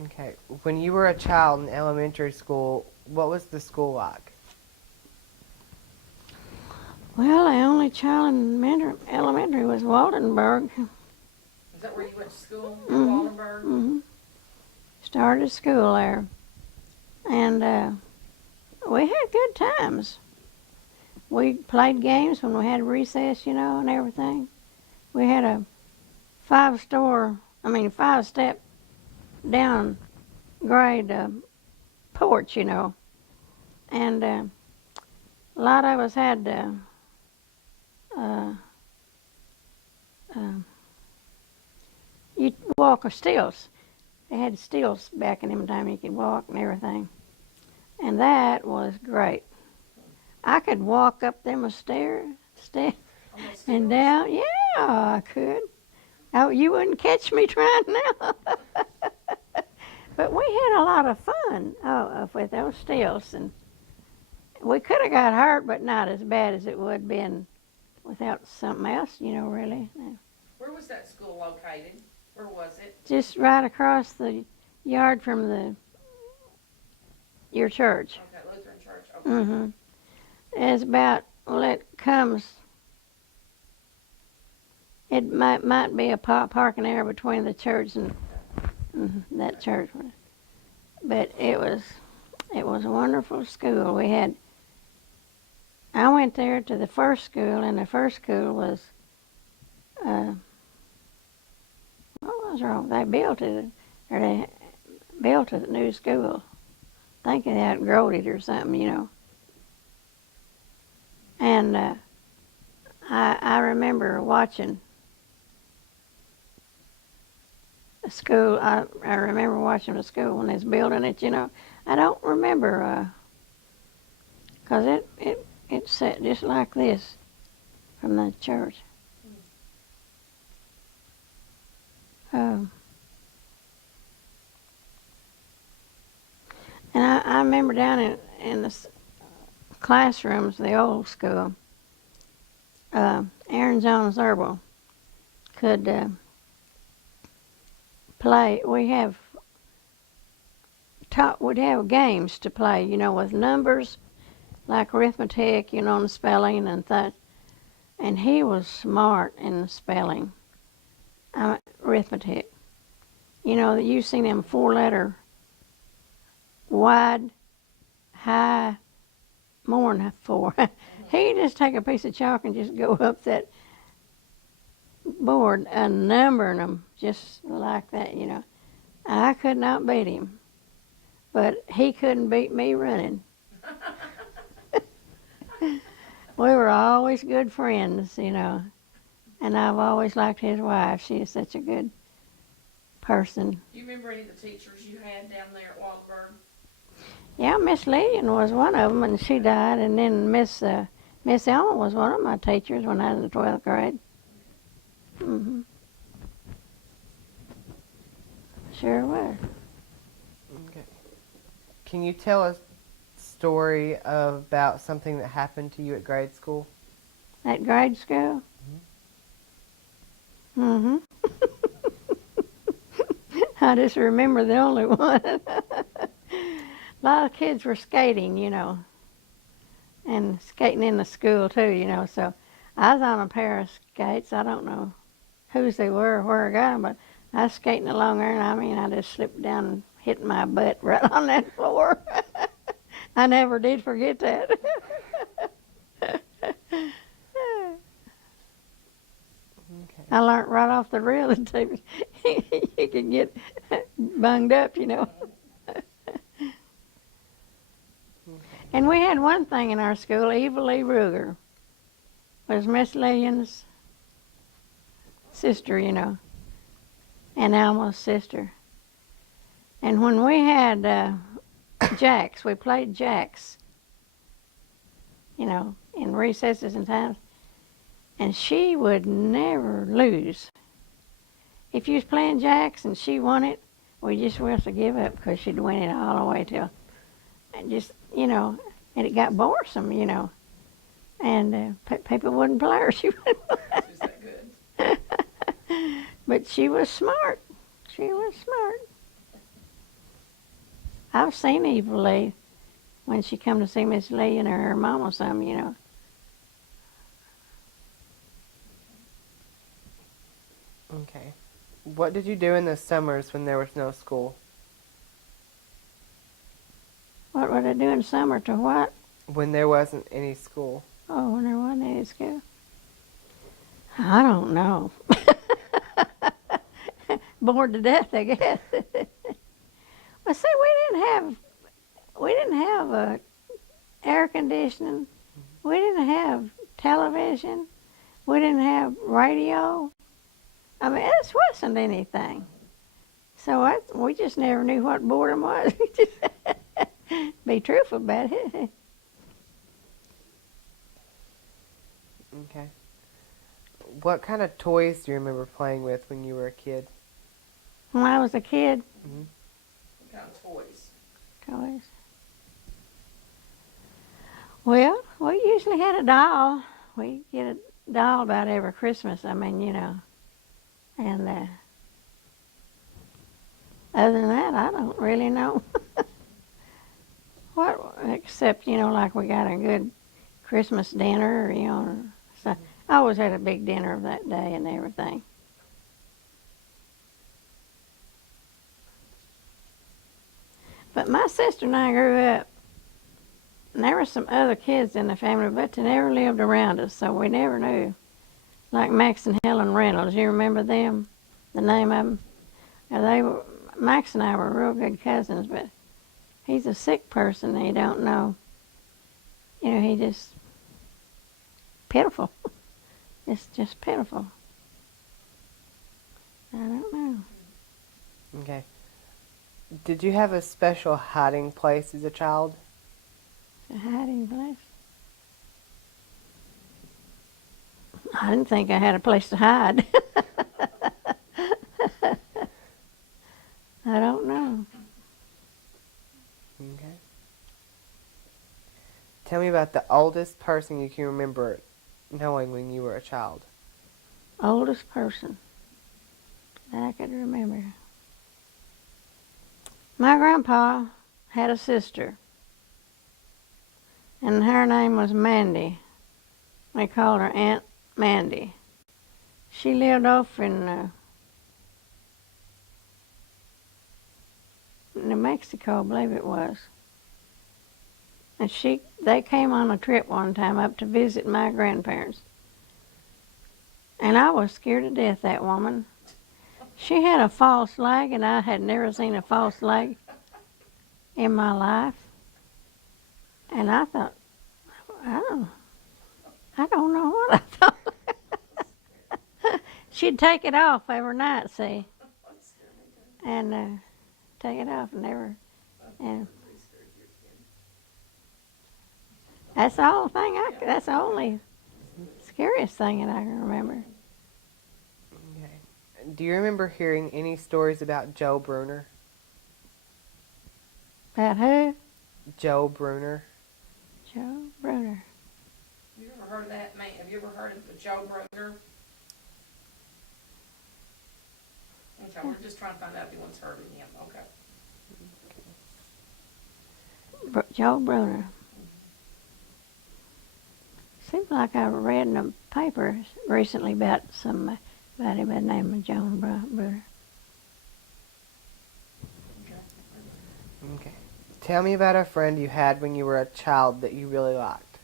Okay. When you were a child in elementary school, what was the school like? Well, the only child in elementary was Waldenburg. Is that where you went to school? In Waldenburg? Started school there. And we had good times. We played games when we had recess, you know, and everything. We had a 5-step down grade porch, you know. And a lot of us had you'd walk or stilts. They had stilts back in them time you could walk and everything. And that was great. I could walk up them stairs and down. Yeah, I could. Oh, you wouldn't catch me trying now. But we had a lot of fun with those stilts, and we could have got hurt, but not as bad as it would been without something else, really. Where was that school located? Where was it? Just right across the yard from your church. Okay, Lutheran Church. Okay. Mm-hmm. It's about, well, it might be a parking area between the church and that church. But it was a wonderful school. I went there to the first school, and the first school was, what was wrong? They built a new school. I think they outgrowed it or something. And I remember watching the school. I remember watching the school when they was building it. I don't remember, 'cause it sat just like this from the church. And I remember down in the classrooms, the old school, Aaron Jones Herbal could play. We'd have games to play, with numbers, like arithmetic, and spelling and that. And he was smart in spelling, arithmetic. That you seen them 4-letter wide, high, more than 4. He'd just take a piece of chalk and just go up that board and numbering them just like that, I could not beat him, but he couldn't beat me running. We were always good friends, and I've always liked his wife. She is such a good person. Do you remember any of the teachers you had down there at Waldberg? Yeah, Miss Lillian was one of them, and she died. And then Miss Elma was one of my teachers when I was in the 12th grade. Mm-hmm. Sure was. Okay. Can you tell a story about something that happened to you at grade school? At grade school? Mm-hmm. I just remember the only one. A lot of kids were skating, and skating in the school too, so I was on a pair of skates. I don't know whose they were or where I got them, but I was skating along there, and I just slipped down and hit my butt right on that floor. I never did forget that. Okay. I learned right off the reel that you can get bunged up, And we had one thing in our school. Eva Lee Ruger was Miss Lillian's sister, and Alma's sister. And when we had jacks, we played jacks, in recesses and times, and she would never lose. If you was playing jacks and she won it, we just were to give up because she'd win it all the way till, and just, and it got boresome, and people wouldn't play her. She wouldn't play. Is that good? But she was smart. She was smart. I've seen Eva Lee when she come to see Miss Lee and her mom or something, Okay. What did you do in the summers when there was no school? What would I do in summer to what? When there wasn't any school. Oh, when there wasn't any school? I don't know. Bored to death, I guess. Well, see, we didn't have air conditioning. We didn't have television. We didn't have radio. I mean, it wasn't anything. So we just never knew what boredom was. Be truthful about it. Okay. What kind of toys do you remember playing with when you were a kid? When I was a kid, What kind of toys? toys. Well, we usually had a doll. We get doll about every Christmas. I mean, you know. And other than that, I don't really know. What, except, you know, like we got a good Christmas dinner, you know. So I always had a big dinner that day and everything. But my sister and I grew up, and there were some other kids in the family, but they never lived around us, so we never knew. Like Max and Helen Reynolds, you remember them? The name of them? And Max and I were real good cousins, but he's a sick person and he don't know. You know, he just pitiful. It's just pitiful. I don't know. Okay. Did you have a special hiding place as a child? A hiding place. I didn't think I had a place to hide. I don't know. Okay. Tell me about the oldest person you can remember knowing when you were a child. Oldest person that I could remember. My grandpa had a sister, and her name was Mandy. We called her Aunt Mandy. She lived off in New Mexico, I believe it was. And they came on a trip one time up to visit my grandparents. And I was scared to death, that woman. She had a false leg, and I had never seen a false leg in my life. And I thought, I don't know what I thought. She'd take it off every night, see, and take it off and never. And that's the only thing that's the only scariest thing that I can remember. Okay. Do you remember hearing any stories about Joe Bruner? About who? Joe Bruner. Joe Bruner. Have you ever heard of that man? Have you ever heard of Joe Bruner? Okay, we're just trying to find out if anyone's heard of him. Okay. Joe Bruner. Seems like I read in the paper recently about somebody by the name of Joe Bruner. Okay. Tell me about a friend you had when you were a child that you really liked.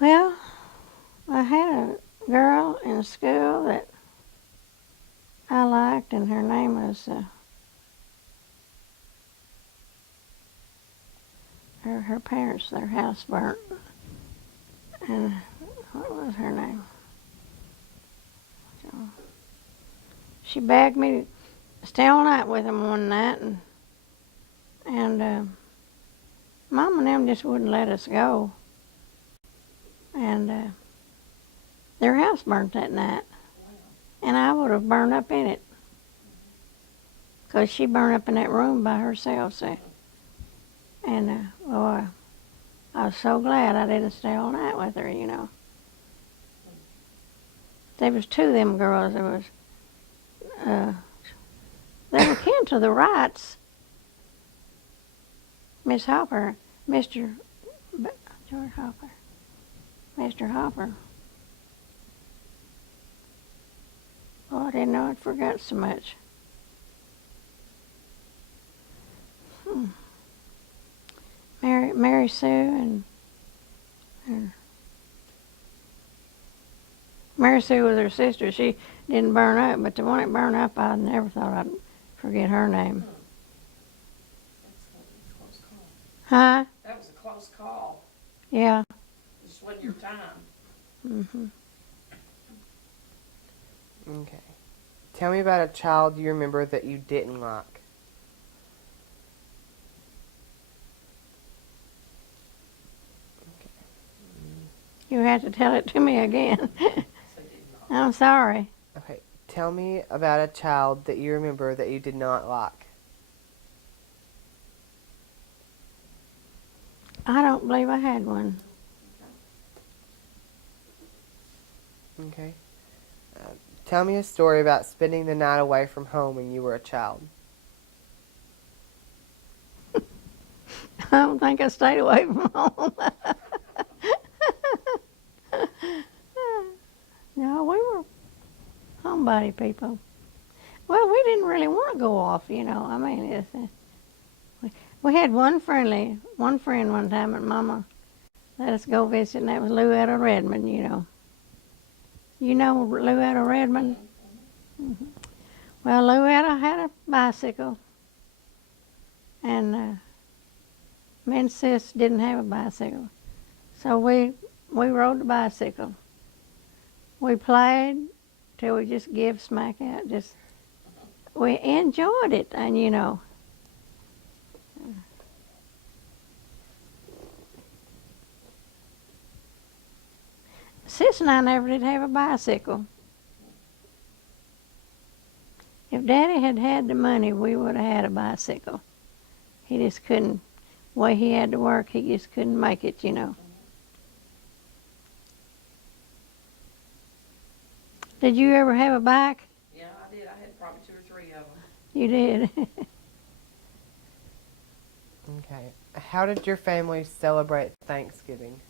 Well, I had a girl in school that I liked, and her name was her parents, their house burnt, and what was her name? She begged me to stay all night with them one night, and Mom and them just wouldn't let us go, and their house burnt that night, and I would have burned up in it, 'cause she burned up in that room by herself, see. And boy, I was so glad I didn't stay all night with her, you know. There was two of them girls. There was, they were kin to the Wrights. Miss Hopper, George Hopper, Mr. Hopper. Oh, I didn't know I'd forgot so much. Mary Sue and Mary Sue was her sister. She didn't burn up, but the one that burned up, I never thought I'd forget her name. That's a close call. Huh? That was a close call. Yeah. Just wasn't your time. Mhm. Okay. Tell me about a child you remember that you didn't like. You have to tell it to me again. I'm sorry. Okay. Tell me about a child that you remember that you did not like. I don't believe I had one. Okay. Tell me a story about spending the night away from home when you were a child. I don't think I stayed away from home. No, we were homebody people. Well, we didn't really want to go off, you know. I mean, we had one friend one time, and Mama let us go visit, and that was Louetta Redmond, you know. You know Louetta Redmond? Mm-hmm. Well, Louetta had a bicycle, and me and Sis didn't have a bicycle. So we rode the bicycle. We played till we just give smack out. We enjoyed it, and you know. Sis and I never did have a bicycle. If Daddy had had the money, we would have had a bicycle. He just couldn't. The way he had to work, he just couldn't make it, you know. Did you ever have a bike? Yeah, I did. I had probably 2 or 3 of them. You did. Okay. How did your family celebrate Thanksgiving?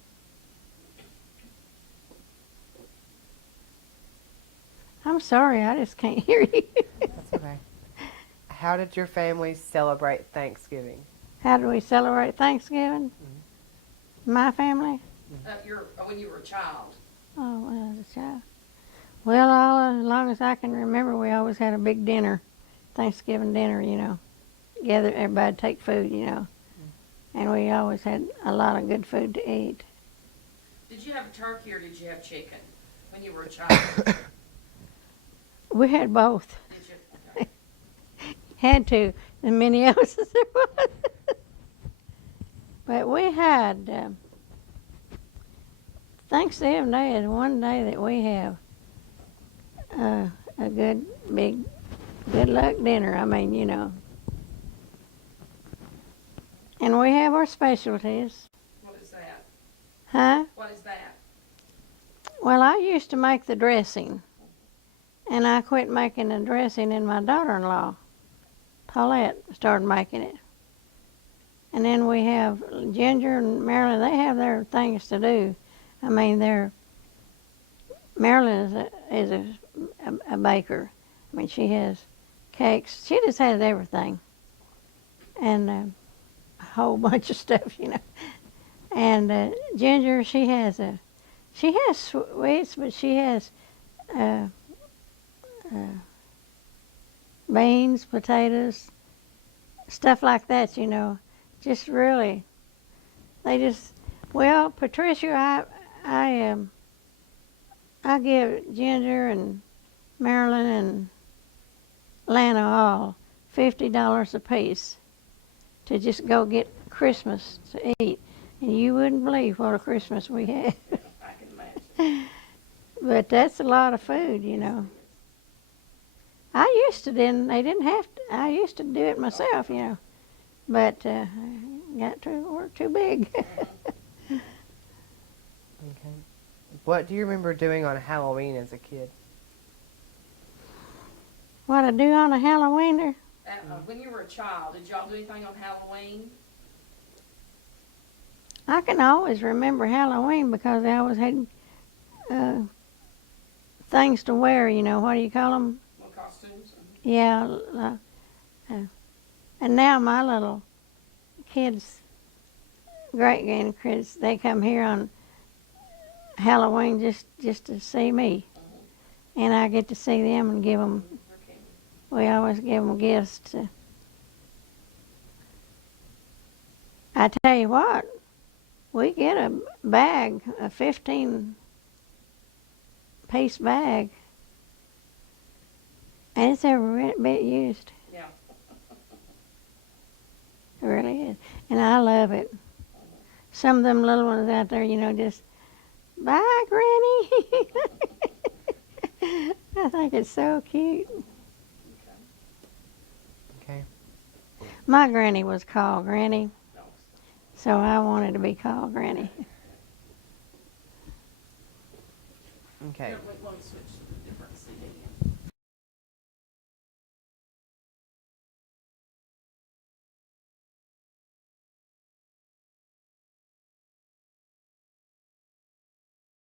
I'm sorry, I just can't hear you. That's okay. How did your family celebrate Thanksgiving? How do we celebrate Thanksgiving? My family? When you were a child. Oh, well, as a child. Well, as long as I can remember, we always had a big dinner, Thanksgiving dinner, you know. Gather, everybody take food, you know. And we always had a lot of good food to eat. Did you have a turkey or did you have chicken when you were a child? We had both. Did you? Okay. Had to, as many of us as there was. But we had, Thanksgiving Day is one day that we have a good, big, good luck dinner. I mean, you know. And we have our specialties. What is that? Huh? What is that? Well, I used to make the dressing. And I quit making the dressing, and my daughter-in-law, Paulette, started making it. And then we have Ginger and Marilyn. They have their things to do. I mean, Marilyn is a baker. I mean, she has cakes. She just has everything. And a whole bunch of stuff, you know. And Ginger, she has sweets, but she has beans, potatoes, stuff like that, you know. Just really, well, Patricia, I give Ginger and Marilyn and Lana all $50 apiece to just go get Christmas to eat. And you wouldn't believe what a Christmas we had. I can imagine. But that's a lot of food, you know. I used to do it myself, you know. But I got too big. Okay. What do you remember doing on Halloween as a kid? What I do on a Halloweener? When you were a child, did y'all do anything on Halloween? I can always remember Halloween because I always had things to wear, you know. What do you call them? Well, costumes? Yeah. And now my little kids, great grandkids, they come here on Halloween just to see me. And I get to see them and give them, Okay. we always give them gifts. I tell you what, we get a bag, a 15-piece bag, and it's every bit used. Yeah. It really is. And I love it. Some of them little ones out there, you know, just, bye, Granny. I think it's so cute. Okay. My granny was called Granny, No. so I wanted to be called Granny. Okay. Here, wait, let me switch